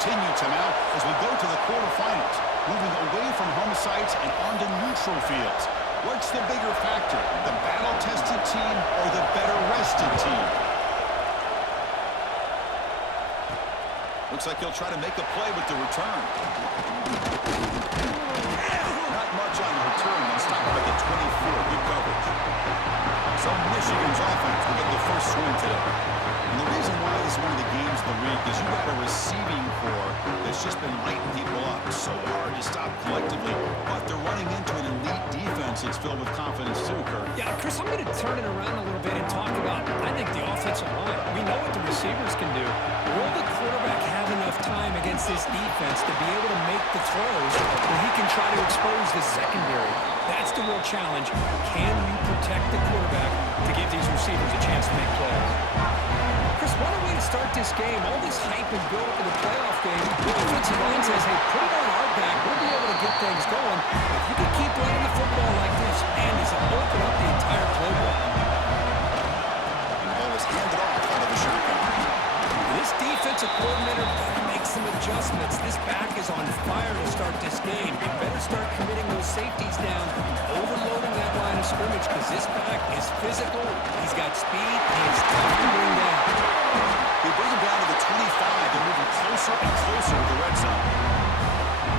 continue to mount as we go to the quarterfinals, moving away from home sites and onto neutral fields. What's the bigger factor, the battle-tested team or the better-rested team? Looks like he'll try to make a play with the return. Not much on the return, then stopped by the 24. Good coverage. So Michigan's offense will get the first swing today. And the reason why this is one of the games of the week is you've got a receiving core that's just been lighting people up. So hard to stop collectively, but they're running into an elite defense that's filled with confidence too, Kurt. Yeah, Chris, I'm going to turn it around a little bit and talk about, I think, the offensive line. We know what the receivers can do. Will the quarterback have enough time against this defense to be able to make the throws where he can try to expose the secondary? That's the real challenge. Can you protect the quarterback to give these receivers a chance to make plays? Chris, what a way to start this game. All this hype and build up in the playoff game. The defensive line says, hey, put it on our back. We'll be able to get things going. If you can keep running the football like this, man, does it open up the entire playbook. And the ball is handed off out of the shotgun. This defensive coordinator better make some adjustments. This back is on fire to start this game. You better start committing those safeties down, overloading that line of scrimmage, because this back is physical. He's got speed. He is tough to bring down. They bring him down to the 25. They're moving closer and closer to the red zone.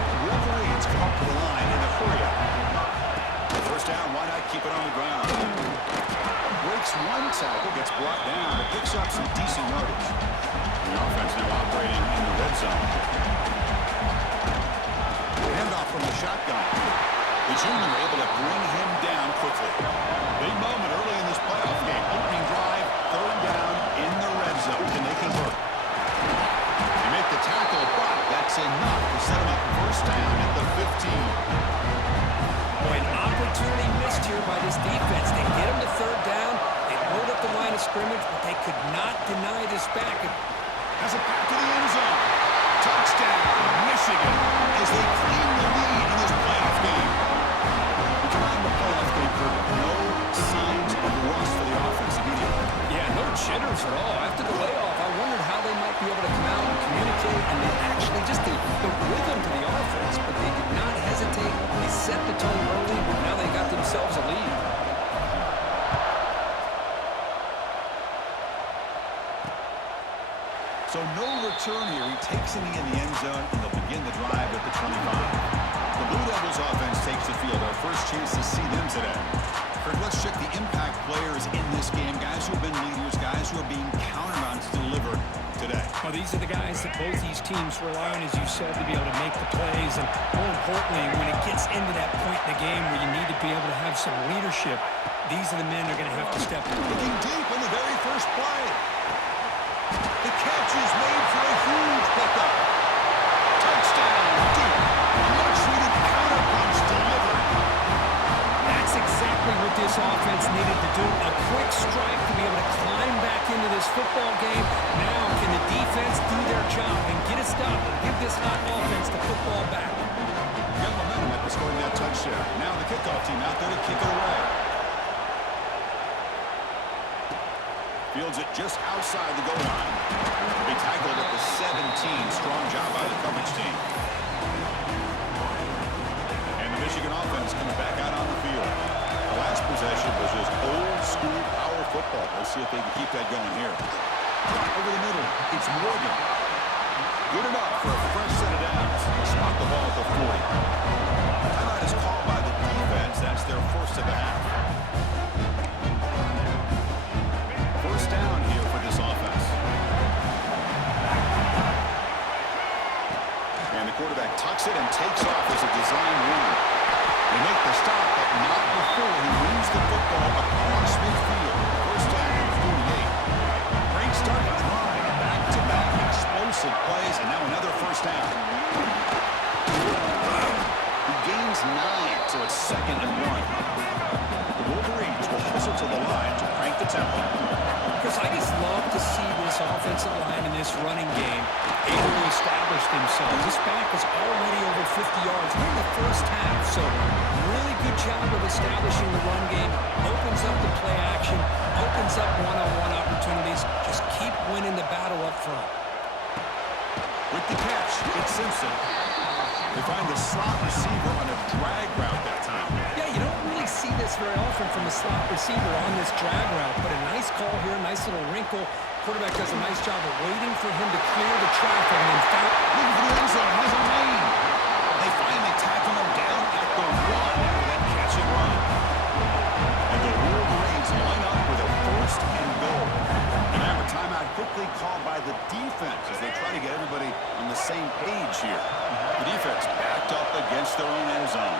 The Wolverines come up to the line in a hurry-up. First down, why not keep it on the ground? Breaks one tackle, gets brought down, but picks up some decent yardage. The offense now operating in the red zone. Handoff from the shotgun. The junior able to bring him down quickly. Big moment early in this playoff game. Opening drive, third down in the red zone. Can they convert? They make the tackle, but that's enough to set him up first down at the 15. Boy, an opportunity missed here by this defense. They get him to third down. They load up the line of scrimmage, but they could not deny this back. Has it back to the end zone. Touchdown, Michigan, as they claim the lead in this playoff game. We come out in the playoff game, Kurt. No signs of loss for the offense immediately. Yeah, no jitters at all. After the layoff, I wondered how they might be able to come out and communicate, and then actually just the rhythm to the offense, but they did not hesitate. They set the tone early, but now they got themselves a lead. So no return here. He takes it in the end zone, and they'll begin the drive at the 25. The Blue Devils offense takes the field. Our first chance to see them today. Kurt, let's check the impact players in this game. Guys who have been leaders, guys who are being counted on to deliver today. Well, these are the guys that both these teams rely on, as you said, to be able to make the plays. And more importantly, when it gets into that point in the game where you need to be able to have some leadership, these are the men who are going to have to step in. Looking deep on the very first play. The catch is made for a huge pickup. Touchdown, Duke. A much-needed counterpunch delivered. That's exactly what this offense needed to do. A quick strike to be able to climb back into this football game. Now, can the defense do their job and get a stop and give this hot offense the football back? Got momentum after scoring that touchdown. Now the kickoff team out there to kick it away. Fields it just outside the goal line. They tackled at the 17. Strong job by the coverage team. And the Michigan offense coming back out on the field. The last possession was just old-school power football. Let's see if they can keep that going here. Over the middle, it's Morgan. Good enough for a fresh set of downs. Spot the ball at the 40. Timeout is called by the defense. That's their first of the half. First down here for this offense. And the quarterback tucks it and takes off as a design run. They make the stop, but not before he moves the football across midfield. First down at 48. Great start to the line. Back-to-back explosive plays, and now another first down. He gains 9, so it's 2nd and 1. The Wolverines will hustle to the line to crank the tempo. Because I just love to see this offensive line in this running game able to establish themselves. This back is already over 50 yards. We're in the first half, so really good job of establishing the run game. Opens up the play action, opens up one-on-one opportunities. Just keep winning the battle up front. With the catch, it's Simpson. They find the slot receiver on a drag route that time. Yeah, you don't really see this very often from a slot receiver on this drag route, but a nice call here, nice little wrinkle. Quarterback does a nice job of waiting for him to clear the traffic, and in fact, looking for the end zone, has a lane. They finally tackle him down at the 1 after that catch and run. And the Wolverines line up with a 1st and goal. And now a timeout quickly called by the defense as they try to get everybody on the same page here. The defense backed up against their own end zone.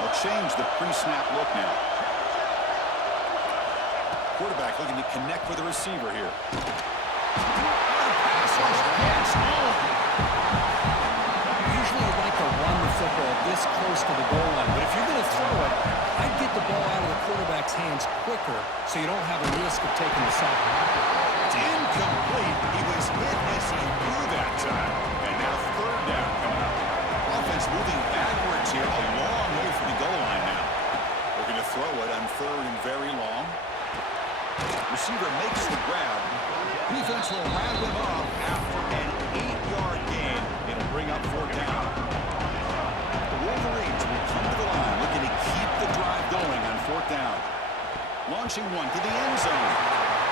They'll change the pre-snap look now. Quarterback looking to connect with the receiver here. Pass rush gets home. usually you'd like to run the football this close to the goal line, but if you're going to throw it, I'd get the ball out of the quarterback's hands quicker so you don't have a risk of taking the sack. It's incomplete. He was hit as he threw that time. And now 3rd down coming up. Offense moving backwards here, a long way from the goal line now. They're going to throw it on 3rd and very long. Receiver makes the grab. Defense will wrap him up after an 8-yard gain. It'll bring up 4th down. The Wolverines will come to the line looking to keep the drive going on 4th down. Launching one to the end zone.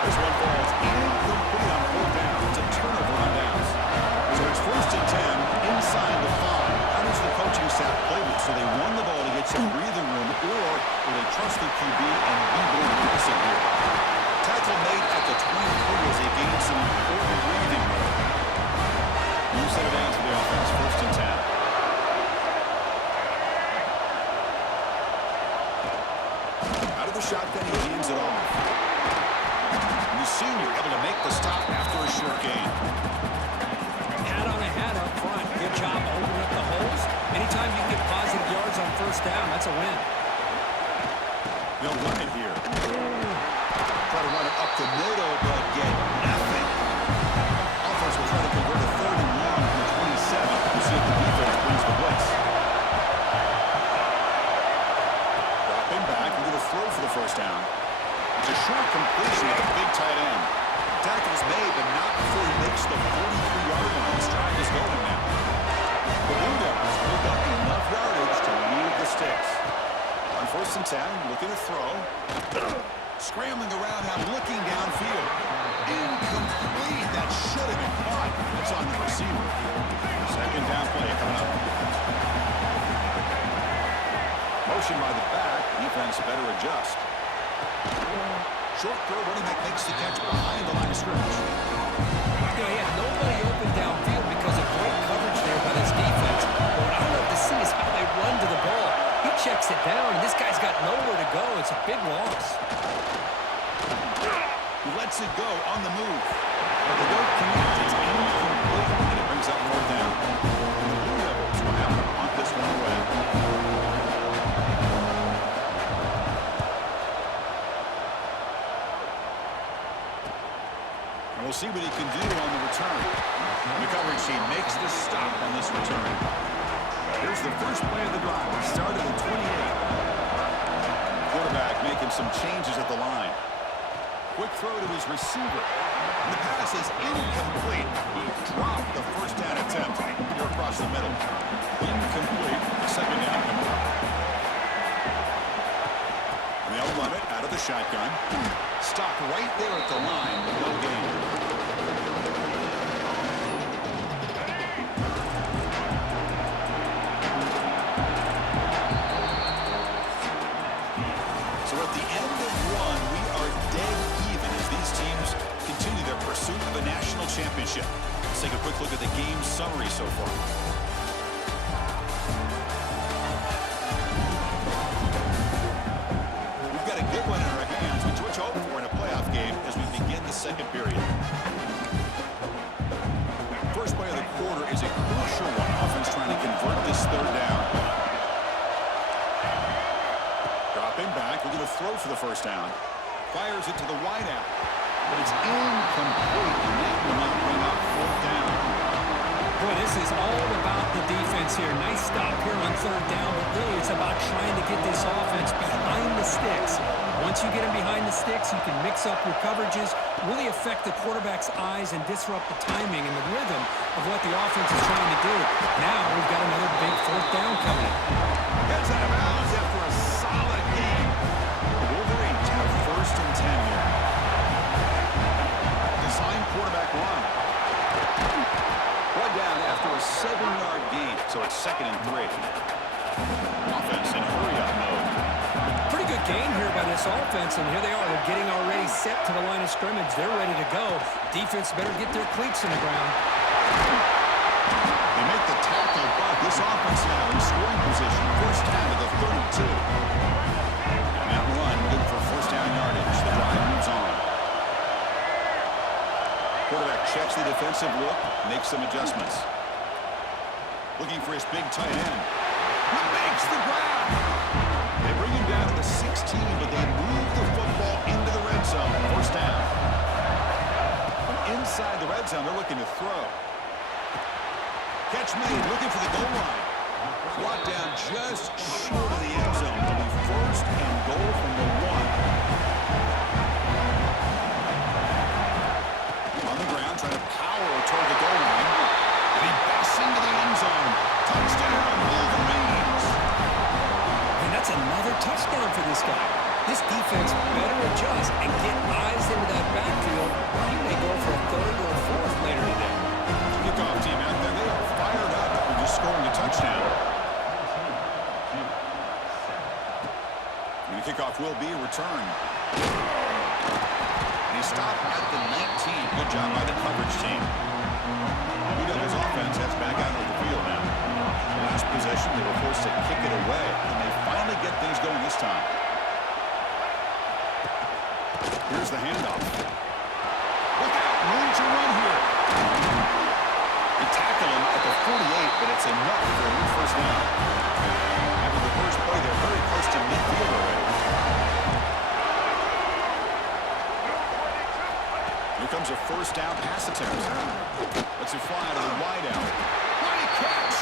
This one falls incomplete on 4th down. It's a turnover on downs. So it's 1st and 10 inside the 5. How does the coaching staff play this? So they run the ball to get some breathing room, or will they trust the QB and be more aggressive here? Tackle made at the 23 as they gain some important breathing room. You set it down to the offense, 1st and 10. Out of the shotgun, he hands it off. And the senior able to make the stop after a short gain. Hat on a hat up front. Good job opening up the holes. Anytime you get positive yards on 1st down, that's a win. They'll run it here. Try to run it up the middle, but get nothing. Offense will try to convert a 3rd and long from the 27. We'll see if the defense brings the blitz. Dropping back, we're going to throw for the 1st down. It's a short completion at the big tight end. Tackle's made, but not before he makes the 43-yard line. His drive is going now. The Blue Devils pick up enough yardage to move the sticks. On 1st and 10, looking to throw. Scrambling around now, looking downfield. Incomplete. That should have been caught. That's on the receiver. 2nd down play coming up. Motion by the back. Defense better adjust. Short throw, running back makes the catch behind the line of scrimmage. You know, he had nobody open downfield because of great coverage there by this defense. But what I love to see is how they run to the ball. He checks it down, and this guy's got nowhere to go. It's a big loss. He lets it go on the move. But they don't connect. It's incomplete, and it brings up 4th down. And the Blue Devils will have to punt this one away. And we'll see what he can do on the return. The coverage team makes the stop on this return. Here's the first play of the drive. He started at 28. Quarterback making some changes at the line. Quick throw to his receiver. And the pass is incomplete. He dropped the 1st down attempt here across the middle. Incomplete. 2nd down coming up. And they'll run it out of the shotgun. Stop right there at the line. No gain. So at the end of one, we are dead even as these teams continue their pursuit of a national championship. Let's take a quick look at the game summary so far. We've got a good one in our hands, which we're hoping for in a playoff game as we begin the 2nd period. First play of the quarter is a crucial one. Offense trying to convert this 3rd down. Dropping back, we're going to throw for the 1st down. Fires it to the wideout. But it's incomplete, and that will not bring up 4th down. Boy, this is all about the defense here. Nice stop here on third down, but really it's about trying to get this offense behind the sticks. Once you get them behind the sticks, you can mix up your coverages, really affect the quarterback's eyes and disrupt the timing and the rhythm of what the offense is trying to do. Now we've got another big fourth down coming up. Gets out of bounds after a solid game. The Wolverines have first and 10 here. Design quarterback run. One down after a 7-yard gain, so it's 2nd and 3. Offense in hurry-up mode. Pretty good gain here by this offense, and here they are. They're getting already set to the line of scrimmage. They're ready to go. Defense better get their cleats in the ground. They make the tackle, but this offense now in scoring position. First down to the 32. And that run good for first down yardage. The drive moves on. Quarterback checks the defensive look, makes some adjustments. Looking for his big tight end. He makes the grab. They bring him down to the 16, but they move the football into the red zone. First down. From inside the red zone, they're looking to throw. Catch made, looking for the goal line. Brought down just short of the end zone. It'll be first and goal from the 1. On the ground, trying to power toward the goal line. And he busts into the end zone. Touchdown, Wolverines. And that's another touchdown for this guy. This defense better adjust and get eyes into that backfield. He may go for a third or a fourth later today. Kickoff team out there, they are fired up after just scoring a touchdown. And the kickoff will be returned. And he stopped at the 19. Good job by the coverage team. Blue Devils offense heads back out of the field now. Last possession, they were forced to kick it away. And they finally get things going this time. Here's the handoff. Look out, room to run here. They tackle him at the 48, but it's enough for a new first down. After the first play, they're very close to midfield already. Here comes a first down pass attempt. Lets it fly to the wide out. Great catch!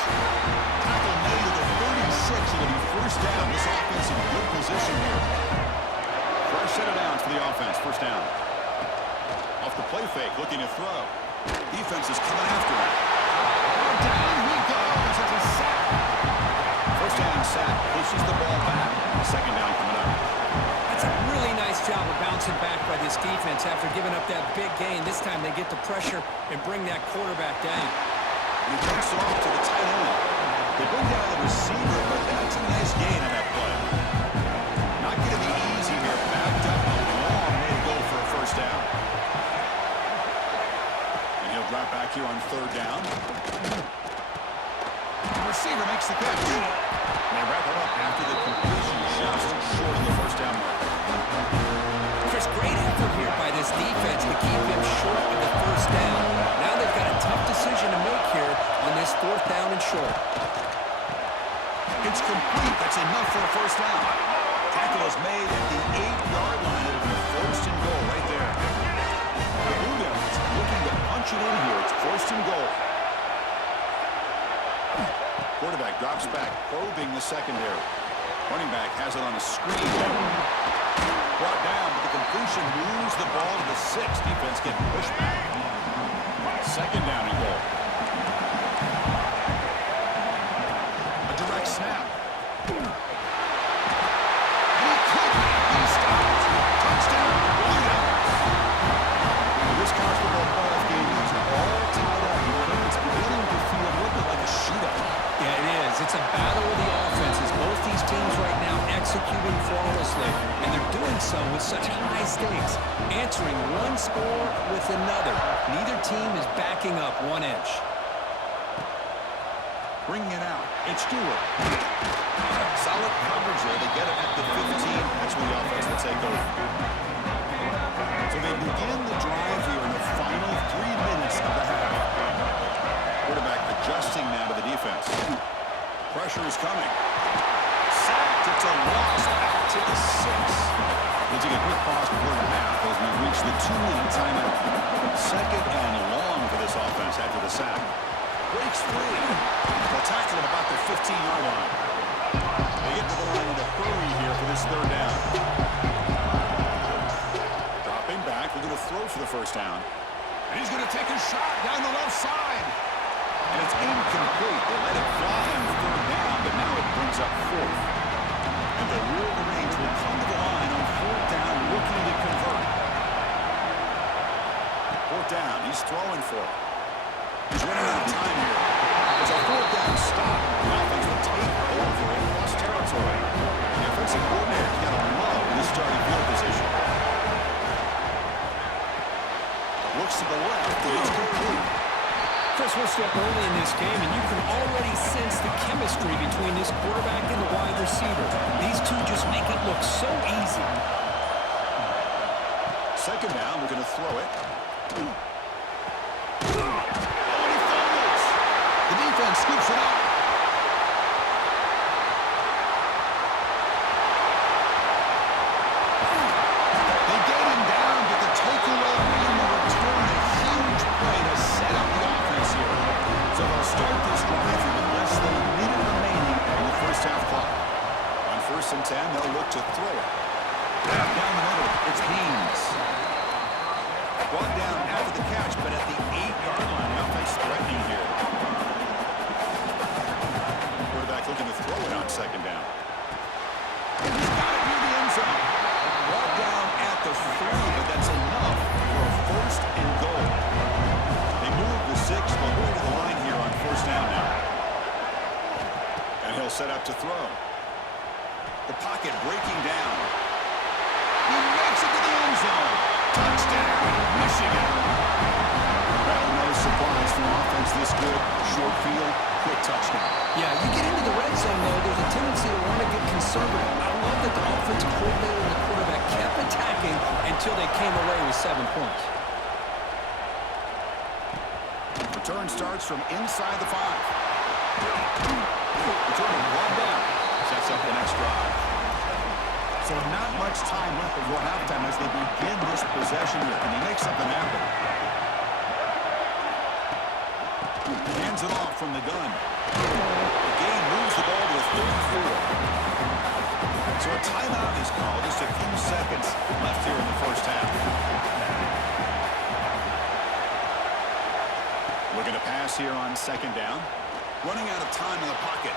Tackle made to the 36. It'll be first down. This offense in good position here. Fresh set of downs for the offense. First down. Off the play fake, looking to throw. Defense is coming after him. Down he goes. It's a sack. First down sack. Pushes the ball back. Second down coming up. That's a really nice job of bouncing back by this defense after giving up that big gain. This time they get the pressure and bring that quarterback down. And he takes it off to the tight end. They bring down the receiver, but that's a nice gain on that play. Not going to be easy here. Backed up a long way to go for a first down. And he'll drop back here on third down. The receiver makes the catch. And they wrap it up after the completion just short of the first down mark. Chris, great effort here by this defense to keep him short of the first down. Now they've got a tough decision to make here on this fourth down and short. It's complete. That's enough for a first down. Tackle is made at the 8-yard line. It'll be first and goal right there. The Blue Devils looking to punch it in here. It's first and goal. Quarterback drops back, probing the secondary. Running back has it on a screen. Brought down, but the completion moves the ball to the 6. Defense getting pushed back. Second down and goal. A direct snap. And he could not be stopped. Touchdown, Blue Devils. This college football playoff game is all tied up. It's beginning to feel a little bit like a shootout. Yeah, it is. It's a battle of the offenses. Both these teams right now executing flawlessly, and they're doing so with such high stakes, answering one score with another. Neither team is backing up 1 inch. Bringing it out. It's Stewart. Solid coverage there. They get it at the 15. That's where the offense will take over. So they begin the drive here in the final 3 minutes of the half. Quarterback adjusting now to the defense. Pressure is coming. Sacked. It's a loss back to the 6. We'll take a quick pause before the half as we reach the 2-minute timeout. Second and long for this offense after the sack. breaks free. They'll tackle him about the 15-yard line. They get to the line with a hurry here for this third down. Dropping back, we're going to throw for the first down. And he's going to take a shot down the left side. And it's incomplete. They let it fly on third down, but now it brings up fourth. And the Wolverines will come to the line on fourth down, looking to convert. Fourth down, he's throwing for it. He's running out of time here. There's a fourth down stop. The offense will take over in cross territory. The offensive coordinator's got to love this starting field position. Looks to the left, and it's complete. Chris, we're still early in this game, and you can already sense the chemistry between this quarterback and the wide receiver. These two just make it look so easy. Second down, we're going to throw it. Oh, and he fumbles. The defense scoops it up. They get him down, but the takeaway in the return, a huge play to set up the offense here. So they'll start this drive with less than a minute remaining in the first half clock. On first and 10, they'll look to throw it. Down the middle, it's Haynes. Brought down after the catch, but at the 8-yard line, the offense threatening here. Quarterback looking to throw it on second down. He's got it near the end zone. Brought down at the 3, but that's enough for a first and goal. They move the 6, but way to the line here on first down now. And he'll set up to throw. The pocket breaking down. He makes it to the end zone. Touchdown, Michigan. Well, no surprise from offense this good. Short field, quick touchdown. Yeah, you get into the red zone, though, there's a tendency to want to get conservative. I love that the offensive coordinator and the quarterback kept attacking until they came away with 7 points. Return starts from inside the 5. Return one down. Sets up the next drive. So not much time left before halftime as they begin this possession here. Can they make something happen? Hands it off from the gun. The game moves the ball to a 34. So a timeout is called. Just a few seconds left here in the first half. Looking to pass here on second down. Running out of time in the pocket.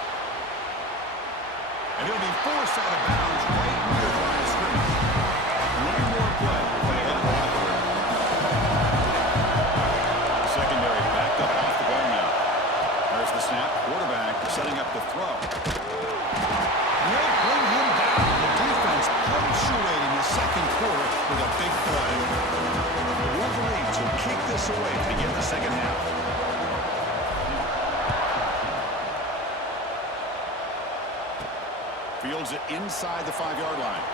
And he'll be forced out of bounds right near the line of scrimmage. One more play. Secondary backed up off the ball now. There's the snap. Quarterback setting up the throw. And they'll bring him down. The defense punctuating the second quarter with a big play. The Wolverines will kick this away to begin the second half. Fields it inside the 5-yard line.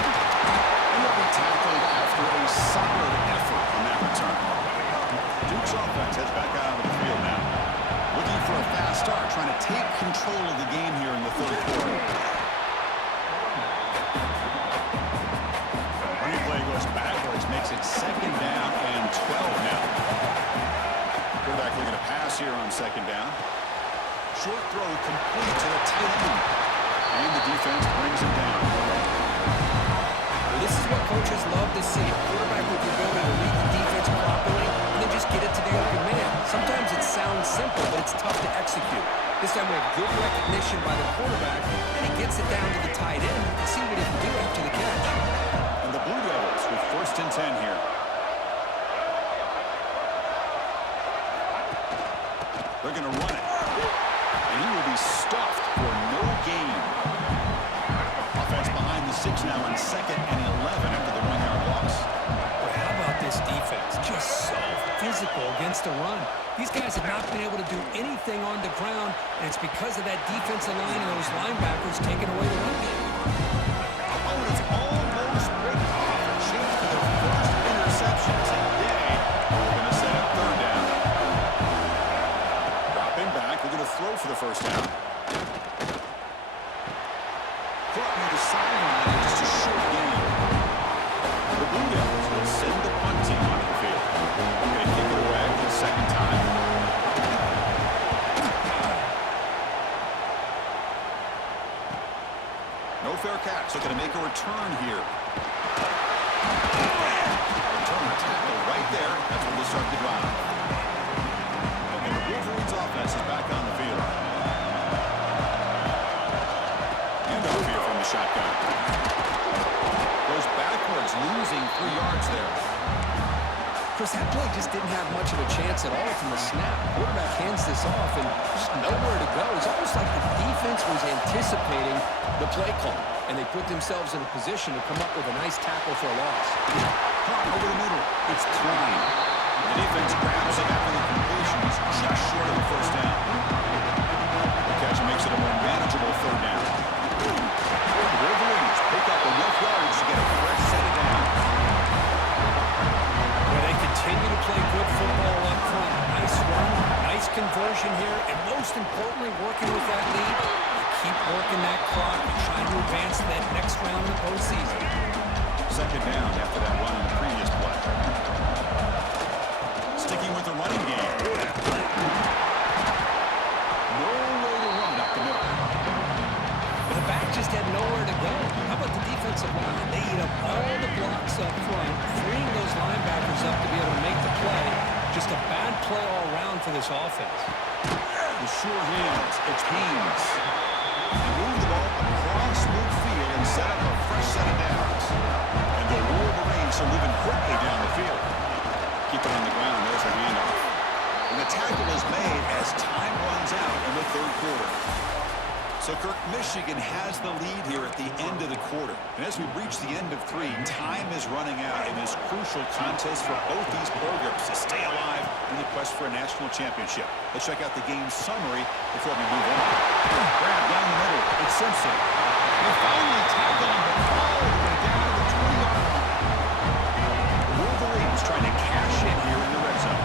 And he'll be tackled after a solid effort on that return. Duke's offense heads back out of the field now. Looking for a fast start, trying to take control of the game here in the third quarter. Running play goes backwards, makes it second down and 12 now. Quarterback looking to pass here on second down. Short throw complete to the tight end. And the defense brings him down. Well, this is what coaches love to see. A quarterback with the ability to read the defense properly and then just get it to the open man. Sometimes it sounds simple, but it's tough to execute. This time we have good recognition by the quarterback, and he gets it down to the tight end. You can see what he can do after the catch. And the Blue Devils with first and 10 here. They're going to run it. And he will be stuffed for no gain. Offense behind the 6 now on second and 11 after the 1-yard loss. Boy, how about this defense? Just so physical against the run. These guys have not been able to do anything on the ground, and it's because of that defensive line and those linebackers taking away the run game. Oh, and it's almost picked off. A chance for their first interception today. We're going to set up third down. Dropping back, we're going to throw for the first down. Caught near the sideline, just a short gain. The Blue Devils will send the punt team onto the field. We're going to kick it away for the second time. Offense looking to make a return here. Return tackle right there. That's where they start the drive. And the Wolverines offense is back on the field. And over here from the shotgun. Goes backwards, losing 3 yards there. Chris, that play just didn't have much of a chance at all from the snap. Quarterback hands this off and just nowhere to go. It's almost like the defense was anticipating the play call, and they put themselves in a position to come up with a nice tackle for a loss. Caught over the middle. It's Klein. The defense grabs it after the completion. He's just short of the first down. The catch makes it a more manageable third down. The Wolverines pick up enough yards to get a fresh set of downs. They continue to play good football up front. Nice run, nice conversion here, and most importantly, working with that lead, they keep working that clock and trying to advance to that next round of the postseason. Second down after that run in the previous play. Sticking with the running game. No way to run up the middle. But the back just had nowhere to go. How about the defensive line? They eat up all the blocks up front, freeing those linebackers up to be able to make the play. Just a bad play all around for this offense. The sure hands. It's Haynes. They move the ball across midfield and set up a fresh set of downs. And the Wolverines are moving quickly down the field. Keep it on the ground. There's a handoff. And the tackle is made as time runs out in the third quarter. So, Kirk, Michigan has the lead here at the end of the quarter. And as we reach the end of 3, time is running out in this crucial contest for both these programs to stay alive in the quest for a national championship. Let's check out the game summary before we move on. Grab down the middle. It's Simpson. They finally tackle him, but all the way down to the 20-yard line. The Wolverines trying to cash in here in the red zone.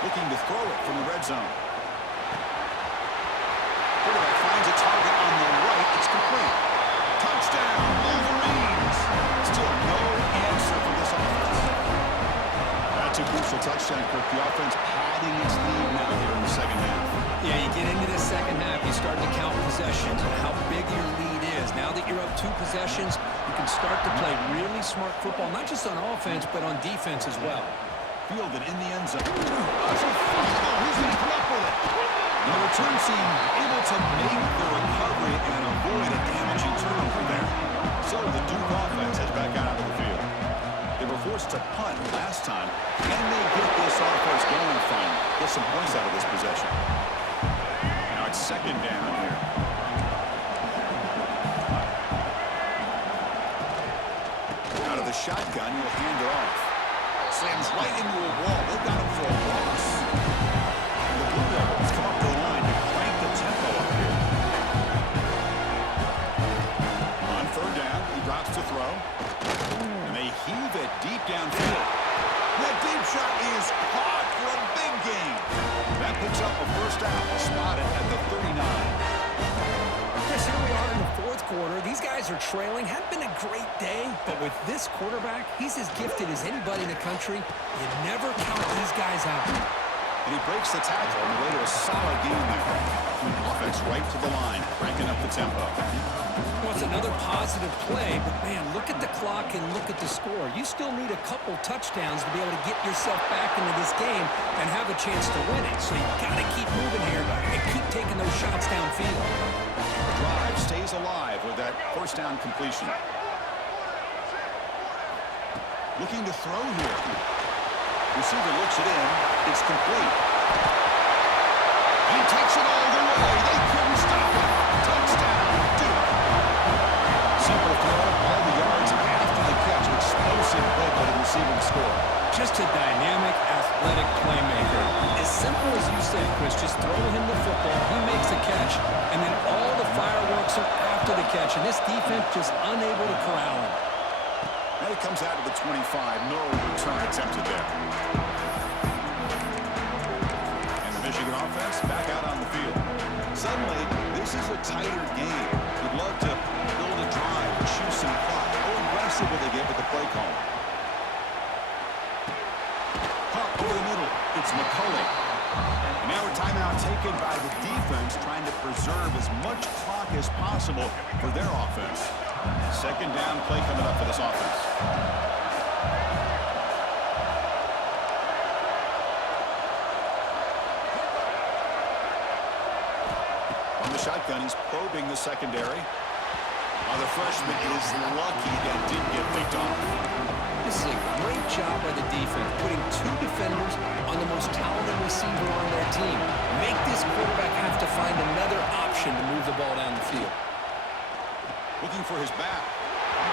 Looking to throw it from the red zone. Quarterback finds a target on the right. It's complete. Touchdown, Wolverines. Still no answer for this offense. That's a crucial touchdown, Kirk. The offense padding its lead now here in the second half. Yeah, you get into the second half, you start to count possessions and how big your lead is. Now that you're up 2 possessions, you can start to play really smart football, not just on offense, but on defense as well. Fielded in the end zone. Oh, who's going to come up with it? And the return team able to make the recovery and avoid a damaging turnover there. So the Duke offense is back out of the field. They were forced to punt last time. Can they get this offense going finally? Get some points out of this possession. Now it's second down here. Out of the shotgun, you'll hand it off. Slams right into a wall. They've got him for a loss. And the Blue Devils come up the line to crank the tempo up here. On third down, he drops to throw. And they heave it deep downfield. That deep shot is caught for a big gain. That picks up a first down, spotted at the 39. Chris, here we are in the fourth quarter. These guys are trailing. Hadn't been a great day, but with this quarterback, he's as gifted as anybody in the country. You never count these guys out. And he breaks the tackle on the way to a solid game there. Offense right to the line, cranking up the tempo. Well, it's another positive play, but man, look at the clock and look at the score. You still need a couple touchdowns to be able to get yourself back into this game and have a chance to win it. So you've got to keep moving here and keep taking those shots downfield. The drive stays alive with that first down completion. Looking to throw here. Receiver looks it in. It's complete. He takes it all the way. They couldn't stop it. Touchdown, Duke. Simple throw, all the yards after the catch. Explosive play by the receiver to score. Just a dynamic, athletic playmaker. As simple as you said, Chris, just throw him the football, he makes a catch, and then all the fireworks are after the catch, and this defense just unable to corral him. And it comes out of the 25. No return attempted there. And the Michigan offense back out on the field. Suddenly, this is a tighter game. You'd love to build a drive, choose some clock. How aggressive will they get with the play call? Pop over the middle. It's McCulley. And now a timeout taken by the defense trying their offense. Second down play coming up for this offense. On the shotgun, he's probing the secondary. The freshman is lucky that didn't get picked off. This is a great job by the defense, putting two defenders on the most talented receiver on their team. Make this quarterback have to find another option to move the ball down the field. Looking for his back.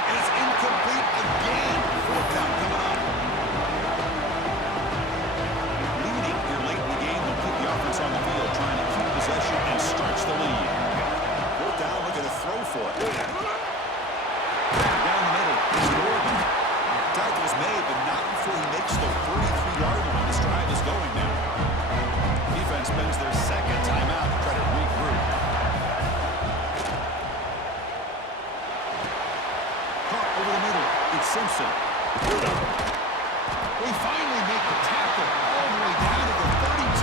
And it's incomplete again. Fourth down coming up. Leading here late in the game will keep the offense on the field, trying to keep possession and stretch the lead. Fourth down, looking to throw for it. Down the middle is Gordon. Tackle is made, but not before he makes the 33-yard line. This drive is going now. Defense spends their second timeout to try to regroup. Caught over the middle. It's Simpson. They finally make the tackle all the way down to the 32.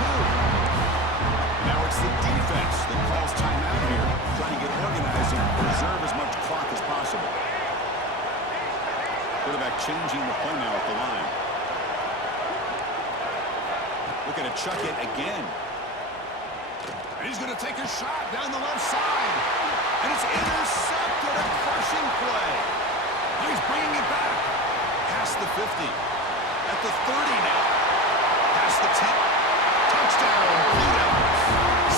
Now it's the defense that calls timeout here, trying to get organized and preserve as much clock as possible. Quarterback changing the play now at the line. Looking to chuck it again. And he's going to take a shot down the left side. And it's intercepted. A crushing play. And he's bringing it back. Past the 50. At the 30 now. Past the 10. Touchdown. Blue Devils.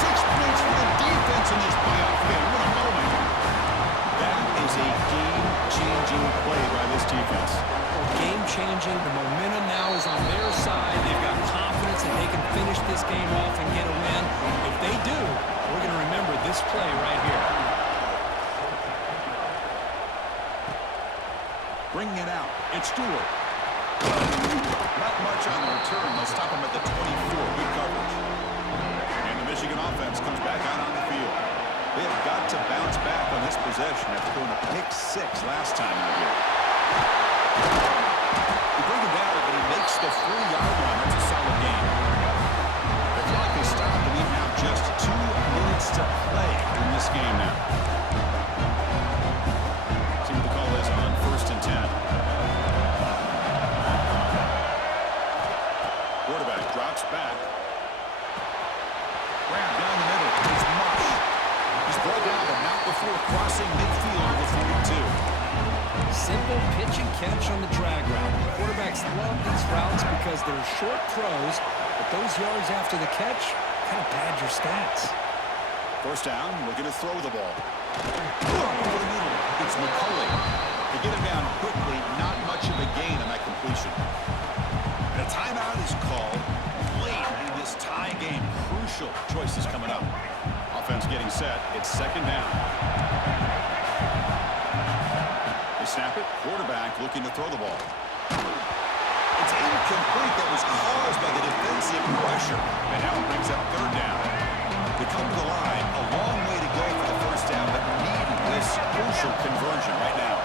6 points for the defense in this playoff game. What a moment. That is a game-changing play by this defense. Game-changing. The momentum now is on their side. They've got confidence that they can finish this game off and get a win. If they do, we're going to remember this play right here. Bringing it out. It's Stewart. Not much on the return. They'll stop him at the 24. Good coverage. And the Michigan offense comes back out on the field. They have got to bounce back on this possession after throwing a pick 6 last time out here. They bring him down, but he makes the 3-yard line. That's a solid game. The clock is stopped, and we have just 2 minutes to play in this game now. See what the call is on 1st and 10. Quarterback drops back. Grab down the middle. It's Marsh. He's brought down, but not before crossing midfield to the 42. Simple pitch and catch on the drag route. Quarterbacks love these routes because they're short throws, but those yards after the catch kind of pad your stats. First down, looking to throw the ball. Over the middle, it's McCulley. To get him down quickly, not much of a gain on that completion. And a timeout is called late in this tie game. Crucial choices coming up. Offense getting set. It's second down. They snap it. Quarterback looking to throw the ball. It's incomplete. That was caused by the defensive pressure. And now it brings up third down. They come to the line. A long way to go for the first down, but need this crucial conversion right now.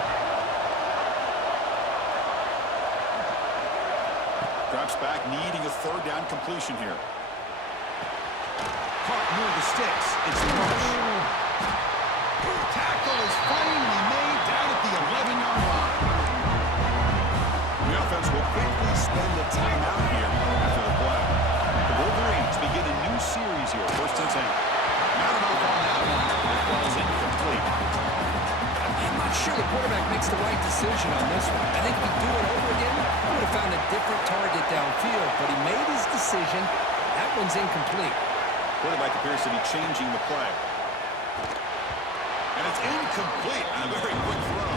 Drops back, needing a third down completion here. Caught near the sticks. It's Marsh. Tackle is finally made down at the 11-yard line. The offense will quickly spend the timeout here after the play. The Wolverines begin a new series here, 1st and 10. Not enough on that one. It falls incomplete. I'm not sure the quarterback makes the right decision on this one. I think if he do it over again, he would have found a different target downfield, but he made his decision. That one's incomplete. Quarterback appears to be changing the play. And it's incomplete on a very quick throw.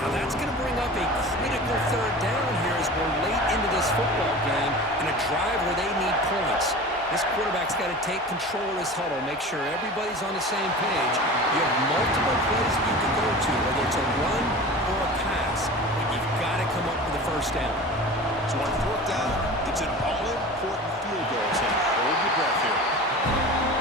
Now that's going to bring up a critical third down here as we're late into this football game in a drive where they need points. This quarterback's got to take control of this huddle, make sure everybody's on the same page. You have multiple plays that you can go to, whether it's a run or a pass, but you've got to come up with the first down. So on 4th down, it's an all-important field goal. So hold your breath here.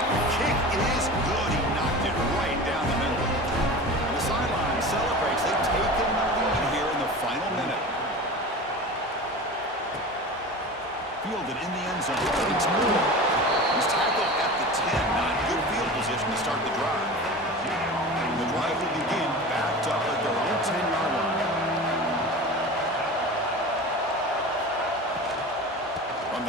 The kick is good. He knocked it right down the middle. And the sideline celebrates. They've taken the lead here in the final minute. Fielded in the end zone. It's Moore. He's tackled at the 10. Not good field position to start the drive. The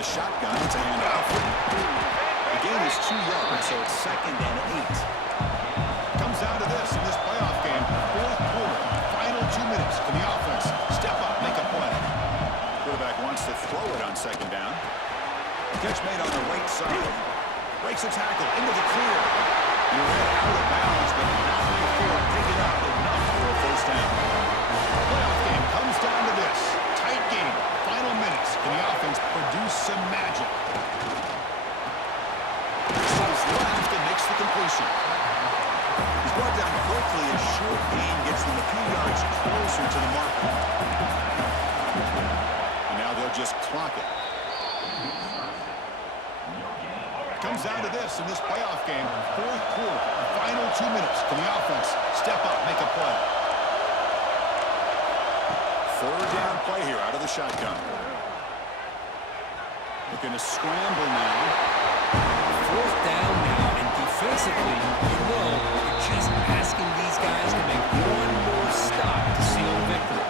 the shotgun. It's a handoff. The gain is 2 yards, so it's 2nd and 8. Comes down to this in this playoff game. 4th quarter, final 2 minutes. Can the offense step up, make a play? Quarterback wants to throw it on 2nd down. Catch made on the right side. Breaks a tackle into the clear. You're out of bounds, but not before picking up enough for a first down. The playoff game comes down to this. Tight game. Final minutes. Can the offense produce some magic? Stays left and makes the completion. He's brought down quickly. A short gain gets them a few yards closer to the mark. And now they'll just clock it. Comes down to this in this playoff game. 4th quarter, final 2 minutes. Can the offense step up, make a play? 3rd down play here out of the shotgun. Looking to scramble now. 4th down now, and defensively, you're just asking these guys to make one more stop to seal the victory.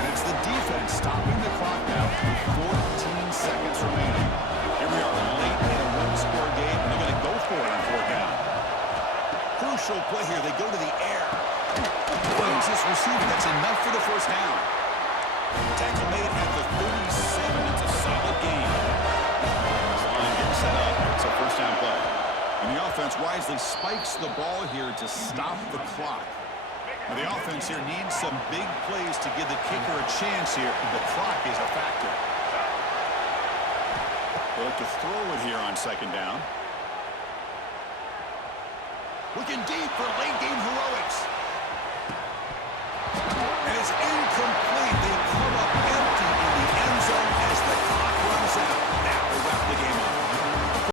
And it's the defense stopping the clock now. 14 seconds remaining. Here we are late in a one-score game, and they're going to go for it on 4th down. Crucial play here. They go to the air. Wins this receiver. That's enough for the first down. Tackle made at the 37. It's a solid game. This line getting set up. It's a first down play. And the offense wisely spikes the ball here to stop the clock. Now the offense here needs some big plays to give the kicker a chance here. The clock is a factor. They look to throw it here on 2nd down. Looking deep for late game heroics.